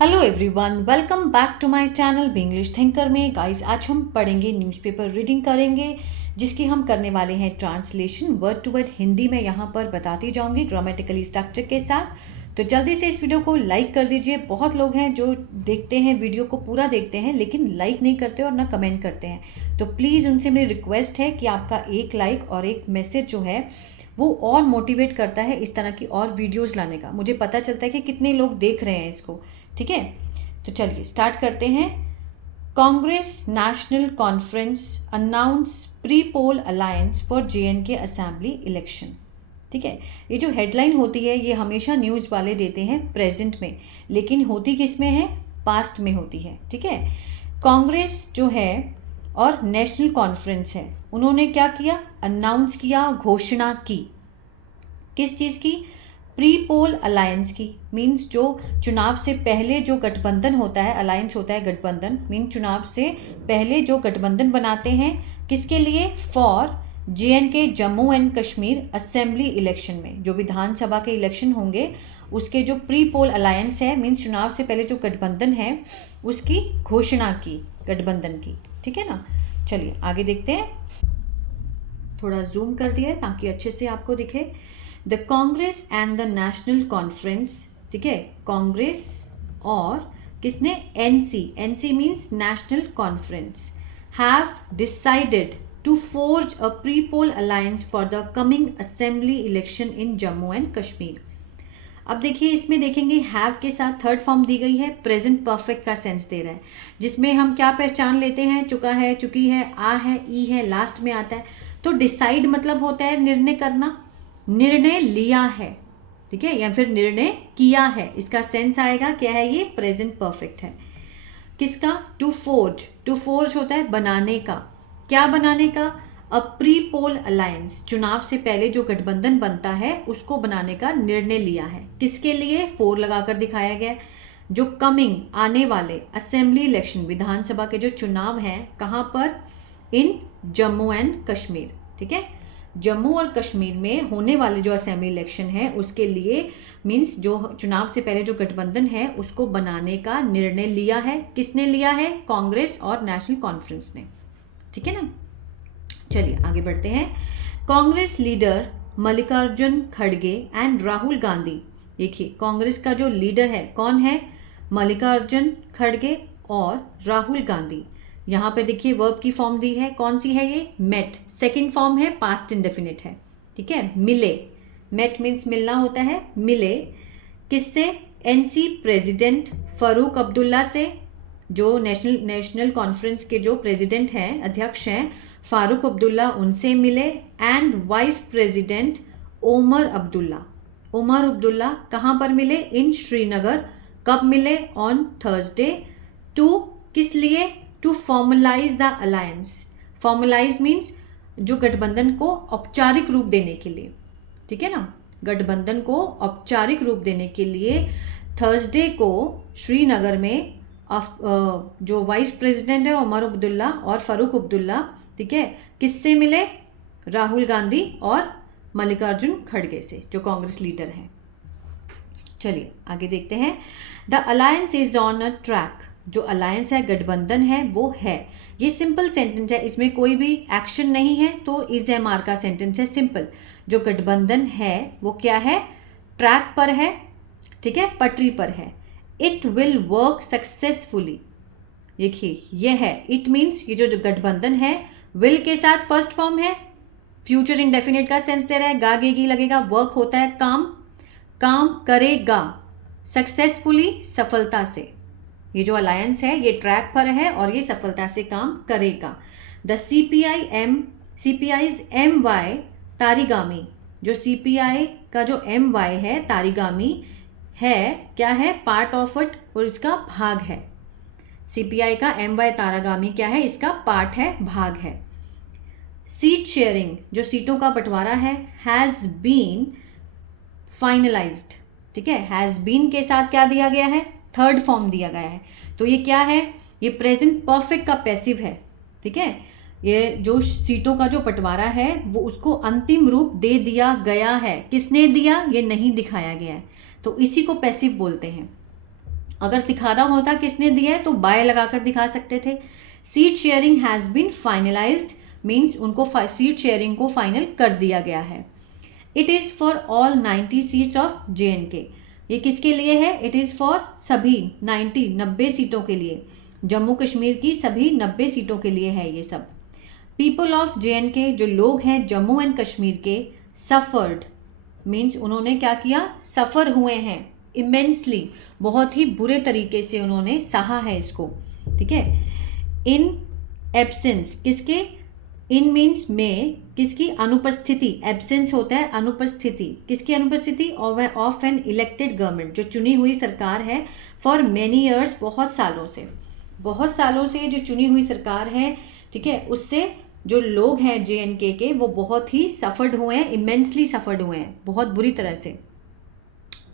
Hello everyone, welcome back to my channel B English thinker में। Guys, आज हम पढ़ेंगे न्यूज़पेपर रीडिंग करेंगे, जिसकी हम करने वाले हैं translation word to word. Hindi में यहाँ पर बताती जाऊंगी ग्रामेटिकली स्ट्रक्चर के साथ। तो जल्दी से इस वीडियो को लाइक कर दीजिए। बहुत लोग हैं जो देखते हैं, वीडियो को पूरा देखते हैं, लेकिन लाइक नहीं करते और ना कमेंट करते हैं। तो प्लीज़ उनसे मेरी रिक्वेस्ट है कि आपका एक लाइक और एक मैसेज जो है वो और मोटिवेट करता है इस तरह की और वीडियोज़ लाने का। मुझे पता चलता है कि कितने लोग देख रहे हैं इसको। ठीक है, तो चलिए स्टार्ट करते हैं। Congress national conference announce pre poll alliance for JNK assembly election. ठीक है, ये जो हेडलाइन होती है ये हमेशा न्यूज़ वाले देते हैं प्रेजेंट में, लेकिन होती किस में है? पास्ट में होती है। ठीक है, कांग्रेस जो है और नेशनल कॉन्फ्रेंस है, उन्होंने क्या किया? अनाउंस किया, घोषणा की। किस चीज़ की? प्री पोल अलायंस की। मीन्स जो चुनाव से पहले जो गठबंधन होता है, अलायंस होता है गठबंधन, मीन चुनाव से पहले जो गठबंधन बनाते हैं, किसके लिए? For JNK Jammu and Kashmir assembly election में, जो विधानसभा के इलेक्शन होंगे उसके जो प्री पोल अलायंस है, मीन्स चुनाव से पहले जो गठबंधन है उसकी घोषणा की, गठबंधन की। ठीक है ना, चलिए आगे देखते हैं। थोड़ा जूम कर दिया है ताकि अच्छे से आपको दिखे। The Congress and the National Conference, ठीक है, कांग्रेस और किसने? NC means National Conference, have decided to forge a pre poll alliance for the coming assembly election in Jammu and Kashmir. अब देखिए, इसमें देखेंगे हैव के साथ थर्ड फॉर्म दी गई है, प्रेजेंट परफेक्ट का सेंस दे रहा है, जिसमें हम क्या पहचान लेते हैं? चुका है, चुकी है, आ है, ई है, लास्ट में आता है। तो डिसाइड मतलब होता है निर्णय करना, निर्णय लिया है। ठीक है, या फिर निर्णय किया है, इसका सेंस आएगा क्या है? ये प्रेजेंट परफेक्ट है। किसका? To forge. टू फोर्ज होता है बनाने का। क्या बनाने का? अ प्री पोल अलायंस, चुनाव से पहले जो गठबंधन बनता है उसको बनाने का निर्णय लिया है। किसके लिए? फोर लगाकर दिखाया गया। जो कमिंग, आने वाले असेंबली इलेक्शन, विधानसभा के जो चुनाव हैं, कहाँ पर? इन जम्मू एंड कश्मीर। ठीक है, जम्मू और कश्मीर में होने वाले जो असेंबली इलेक्शन है उसके लिए, मीन्स जो चुनाव से पहले जो गठबंधन है उसको बनाने का निर्णय लिया है। किसने लिया है? कांग्रेस और नेशनल कॉन्फ्रेंस ने। ठीक है ना, चलिए आगे बढ़ते हैं। कांग्रेस लीडर मल्लिकार्जुन खड़गे एंड राहुल गांधी। देखिए, कांग्रेस का जो लीडर है कौन है? मल्लिकार्जुन खड़गे और राहुल गांधी। यहाँ पे देखिए वर्ब की फॉर्म दी है, कौन सी है ये? मेट। सेकंड फॉर्म है, पास्ट इंडेफिनिट है। ठीक है, मिले। मेट मीन्स मिलना होता है। मिले किससे? NC प्रेसिडेंट फारूक अब्दुल्ला से, जो नेशनल कॉन्फ्रेंस के जो प्रेसिडेंट हैं, अध्यक्ष हैं, फारूक अब्दुल्ला, उनसे मिले। And vice president Omar Abdullah. Omar Abdullah कहाँ पर मिले? इन श्रीनगर। कब मिले? On Thursday. टू, किस लिए? To formalise the alliance. Formalise means जो गठबंधन को औपचारिक रूप देने के लिए। ठीक है ना, गठबंधन को औपचारिक रूप देने के लिए थर्सडे को श्रीनगर में जो वाइस प्रेसिडेंट है उमर अब्दुल्ला और फारूक अब्दुल्ला, ठीक है, किससे मिले? राहुल गांधी और मल्लिकार्जुन खड़गे से, जो कांग्रेस लीडर हैं। चलिए आगे देखते हैं। The alliance is on a track. जो अलायंस है, गठबंधन है, वो है। ये सिंपल सेंटेंस है, इसमें कोई भी एक्शन नहीं है, तो इज एम का सेंटेंस है, सिंपल। जो गठबंधन है वो क्या है? ट्रैक पर है। ठीक है, पटरी पर है। It will work successfully. देखिए ये है, इट मीन्स ये जो गठबंधन है, विल के साथ फर्स्ट फॉर्म है, फ्यूचर इंडेफिनिट का सेंस दे रहा है, गा गेगी लगेगा। वर्क होता है काम, काम करेगा सक्सेसफुली, सफलता से। ये जो अलायंस है ये ट्रैक पर है और ये सफलता से काम करेगा। The CPI's MY Tarigami. जो CPI का जो MY है तारीगामी है, क्या है? पार्ट ऑफ इट, और इसका भाग है। CPI का MY तारागामी क्या है? इसका पार्ट है, भाग है। सीट शेयरिंग, जो सीटों का बंटवारा है, हैज़ बीन फाइनलाइज्ड। ठीक है, हैज़ बीन के साथ क्या दिया गया है? थर्ड फॉर्म दिया गया है। तो ये क्या है? ये प्रेजेंट परफेक्ट का पैसिव है। ठीक है, ये जो सीटों का जो बंटवारा है वो उसको अंतिम रूप दे दिया गया है। किसने दिया? ये नहीं दिखाया गया है, तो इसी को पैसिव बोलते हैं। अगर दिखाना होता किसने दिया है तो बाय लगाकर दिखा सकते थे। Seat sharing has been finalised means उनको सीट शेयरिंग को फाइनल कर दिया गया है। It is for all 90 seats of JNK। ये किसके लिए है? इट इज़ फॉर सभी 90 सीटों के लिए, जम्मू कश्मीर की सभी 90 सीटों के लिए है ये सब। पीपल ऑफ JNK, जो लोग हैं जम्मू एंड कश्मीर के, सफ़र्ड मीन्स उन्होंने क्या किया? सफ़र हुए हैं इमेंसली, बहुत ही बुरे तरीके से उन्होंने सहा है इसको, ठीक है। इन एब्सेंस, किसके? इन मीन्स में, किसकी? अनुपस्थिति। एब्सेंस होता है अनुपस्थिति, किसकी अनुपस्थिति? ऑफ एन इलेक्टेड गवर्नमेंट, जो चुनी हुई सरकार है, फॉर मैनी ईयर्स, बहुत सालों से जो चुनी हुई सरकार है, ठीक है, उससे जो लोग हैं JNK के वो बहुत ही सफ़र्ड हुए हैं, इमेंसली सफ़र्ड हुए हैं, बहुत बुरी तरह से,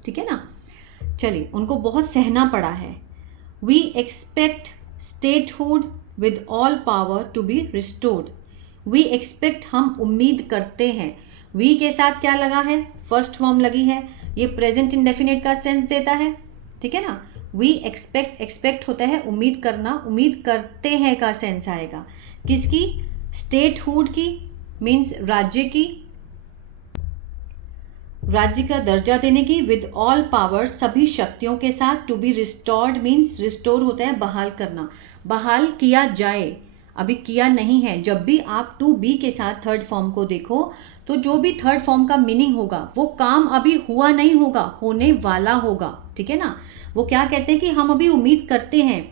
ठीक है ना। चलिए, उनको बहुत सहना पड़ा है। We expect statehood with all power to be restored. We expect, हम उम्मीद करते हैं। वी के साथ क्या लगा है? फर्स्ट फॉर्म लगी है, ये प्रेजेंट इंडेफिनिट का सेंस देता है, ठीक है ना। वी एक्सपेक्ट, एक्सपेक्ट होता है उम्मीद करना, उम्मीद करते हैं का सेंस आएगा। किसकी? स्टेटहुड की, मीन्स राज्य की, राज्य का दर्जा देने की, विद ऑल पावर, सभी शक्तियों के साथ, to be restored means restore होता है बहाल करना, बहाल किया जाए, अभी किया नहीं है। जब भी आप टू बी के साथ थर्ड फॉर्म को देखो तो जो भी थर्ड फॉर्म का मीनिंग होगा वो काम अभी हुआ नहीं होगा, होने वाला होगा, ठीक है ना। वो क्या कहते हैं कि हम अभी उम्मीद करते हैं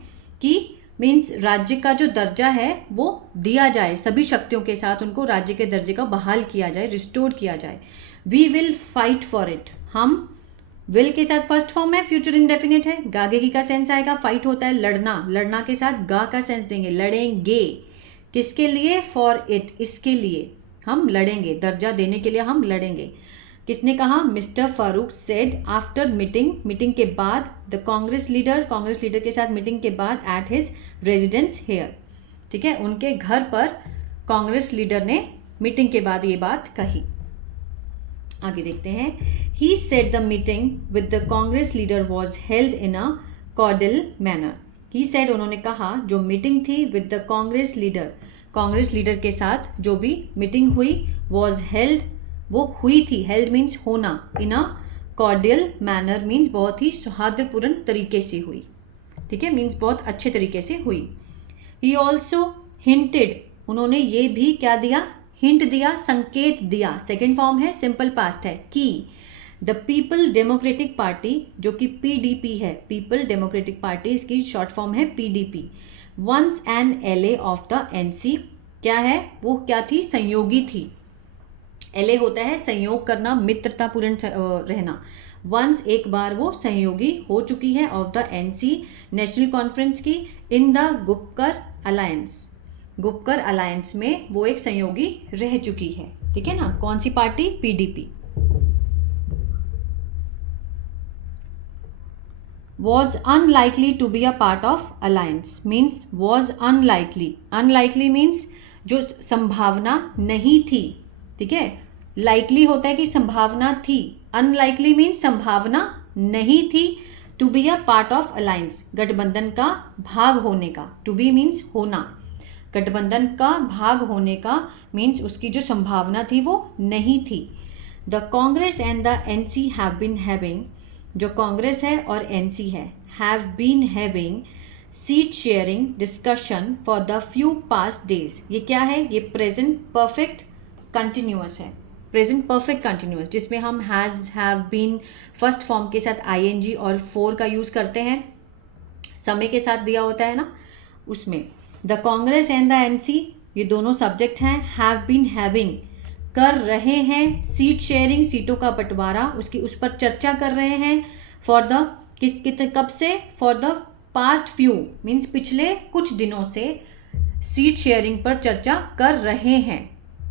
कि मीन्स राज्य का जो दर्जा है वो दिया जाए, सभी शक्तियों के साथ उनको राज्य के दर्जे का बहाल किया जाए, रिस्टोर किया जाए। We will fight for it, हम विल के साथ फर्स्ट फॉर्म है, फ्यूचर इंडेफिनिट है, गागेगी का सेंस आएगा। फाइट होता है लड़ना, लड़ना के साथ गा का सेंस देंगे, लड़ेंगे। किसके लिए? फॉर इट, इसके लिए हम लड़ेंगे, दर्जा देने के लिए हम लड़ेंगे। किसने कहा? Mister Farooq said after meeting, meeting के बाद, the Congress leader, Congress leader के साथ मीटिंग के बाद, एट हिज रेजिडेंस हेयर, ठीक है, उनके घर पर कांग्रेस लीडर ने मीटिंग के बाद ये बात कही। आगे देखते हैं। He said the meeting with the Congress leader was held in a cordial manner. He said, उन्होंने कहा, जो मीटिंग थी विद द कांग्रेस लीडर के साथ जो भी मीटिंग हुई, वॉज हेल्ड, वो हुई थी, हेल्ड मीन्स होना, इन अ कॉर्डियल मैनर मीन्स बहुत ही सौहार्दपूर्ण तरीके से हुई, ठीक है, मीन्स बहुत अच्छे तरीके से हुई। ही ऑल्सो हिंटेड, उन्होंने ये भी क्या दिया? हिंट दिया, संकेत दिया, सेकेंड फॉर्म है, सिंपल पास्ट है, कि द पीपल डेमोक्रेटिक पार्टी, जो कि PDP है, पीपल डेमोक्रेटिक पार्टी, इसकी शॉर्ट फॉर्म है PDP, once an LA of the NC, क्या है वो? क्या थी? संयोगी थी। LA होता है संयोग करना, मित्रतापूर्ण रहना। वंस, एक बार वो सहयोगी हो चुकी है, of the NC, national conference की, in the Gupkar alliance, Gupkar alliance में वो एक सहयोगी रह चुकी है, ठीक है ना। कौन सी party? PDP। was unlikely to be a part of alliance means was unlikely means जो संभावना नहीं थी, ठीक है। likely होता है कि संभावना थी, unlikely means संभावना नहीं थी, to be a part of alliance गठबंधन का भाग होने का, to be means होना, गठबंधन का भाग होने का मीन्स उसकी जो संभावना थी वो नहीं थी। The Congress and the NC have been having, जो कांग्रेस है और NC है, have been having seat sharing discussion for the few past days. ये क्या है? ये प्रेजेंट परफेक्ट कंटिन्यूअस है, प्रेजेंट परफेक्ट कंटिन्यूअस, जिसमें हम has, have been first form के साथ ING और फॉर का यूज़ करते हैं, समय के साथ दिया होता है ना, उसमें। The Congress and the NC, ये दोनों सब्जेक्ट हैं। हैव बीन हैविंग, कर रहे हैं, सीट शेयरिंग, सीटों का बंटवारा, उसकी उस पर चर्चा कर रहे हैं। फॉर द, कब से? For the past few means पिछले कुछ दिनों से सीट शेयरिंग पर चर्चा कर रहे हैं,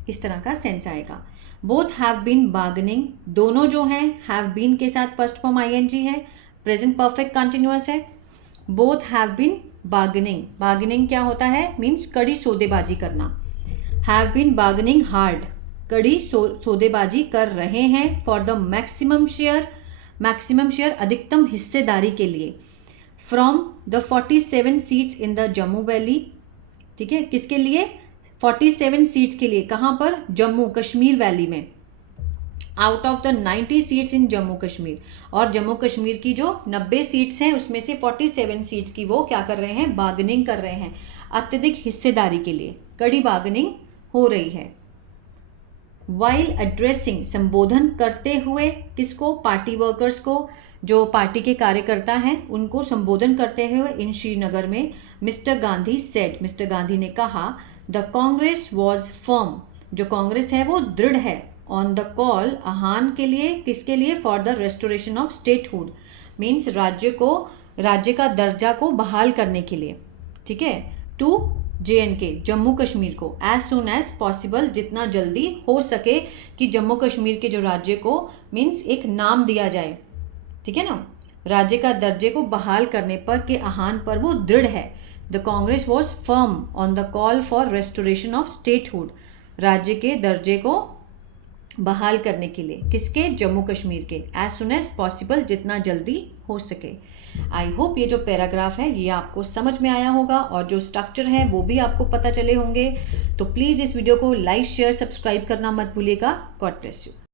इस तरह का सेंस आएगा। बोथ हैव बीन बार्गनिंग, दोनों जो हैं हैव बीन के साथ फर्स्ट फॉर्म ING है, प्रेजेंट परफेक्ट कंटिन्यूअस है। Both have been bargaining, bargaining क्या होता है? मीन्स कड़ी सौदेबाजी करना। हैव बीन बार्गनिंग हार्ड, कड़ी सौदेबाजी कर रहे हैं। For the maximum share, maximum share अधिकतम हिस्सेदारी के लिए। From the 47 seats in the Jammu valley. ठीक है, किसके लिए? 47 सीट्स के लिए। कहाँ पर? जम्मू कश्मीर वैली में। Out of the 90 seats in Jammu Kashmir, और जम्मू कश्मीर की जो 90 सीट्स हैं उसमें से 47 सीट्स की वो क्या कर रहे हैं? बार्गेनिंग कर रहे हैं, अत्यधिक हिस्सेदारी के लिए कड़ी बार्गेनिंग हो रही है। वाइल एड्रेसिंग, संबोधन करते हुए, किसको? पार्टी वर्कर्स को, जो पार्टी के कार्यकर्ता हैं उनको संबोधन करते हुए इन श्रीनगर में mister Gandhi said, mister Gandhi ने कहा, द कांग्रेस वॉज फर्म, जो कांग्रेस है वो दृढ़ है, ऑन द कॉल, आह्वान के लिए, किसके लिए? For the restoration of statehood, means राज्य का दर्जा को बहाल करने के लिए। ठीक है, टू JNK, जम्मू कश्मीर को, एज सुन एज पॉसिबल, जितना जल्दी हो सके, कि जम्मू कश्मीर के जो राज्य को मीन्स एक नाम दिया जाए। ठीक है ना, राज्य का दर्जे को बहाल करने पर के आह्वान पर वो दृढ़ है। The Congress was firm on the call for restoration of statehood, राज्य के दर्जे को बहाल करने के लिए, किसके? जम्मू कश्मीर के, एज सुन एज पॉसिबल, जितना जल्दी हो सके। आई होप ये जो पैराग्राफ है ये आपको समझ में आया होगा, और जो स्ट्रक्चर है वो भी आपको पता चले होंगे। तो प्लीज़ इस वीडियो को लाइक, शेयर, सब्सक्राइब करना मत भूलिएगा। God bless you.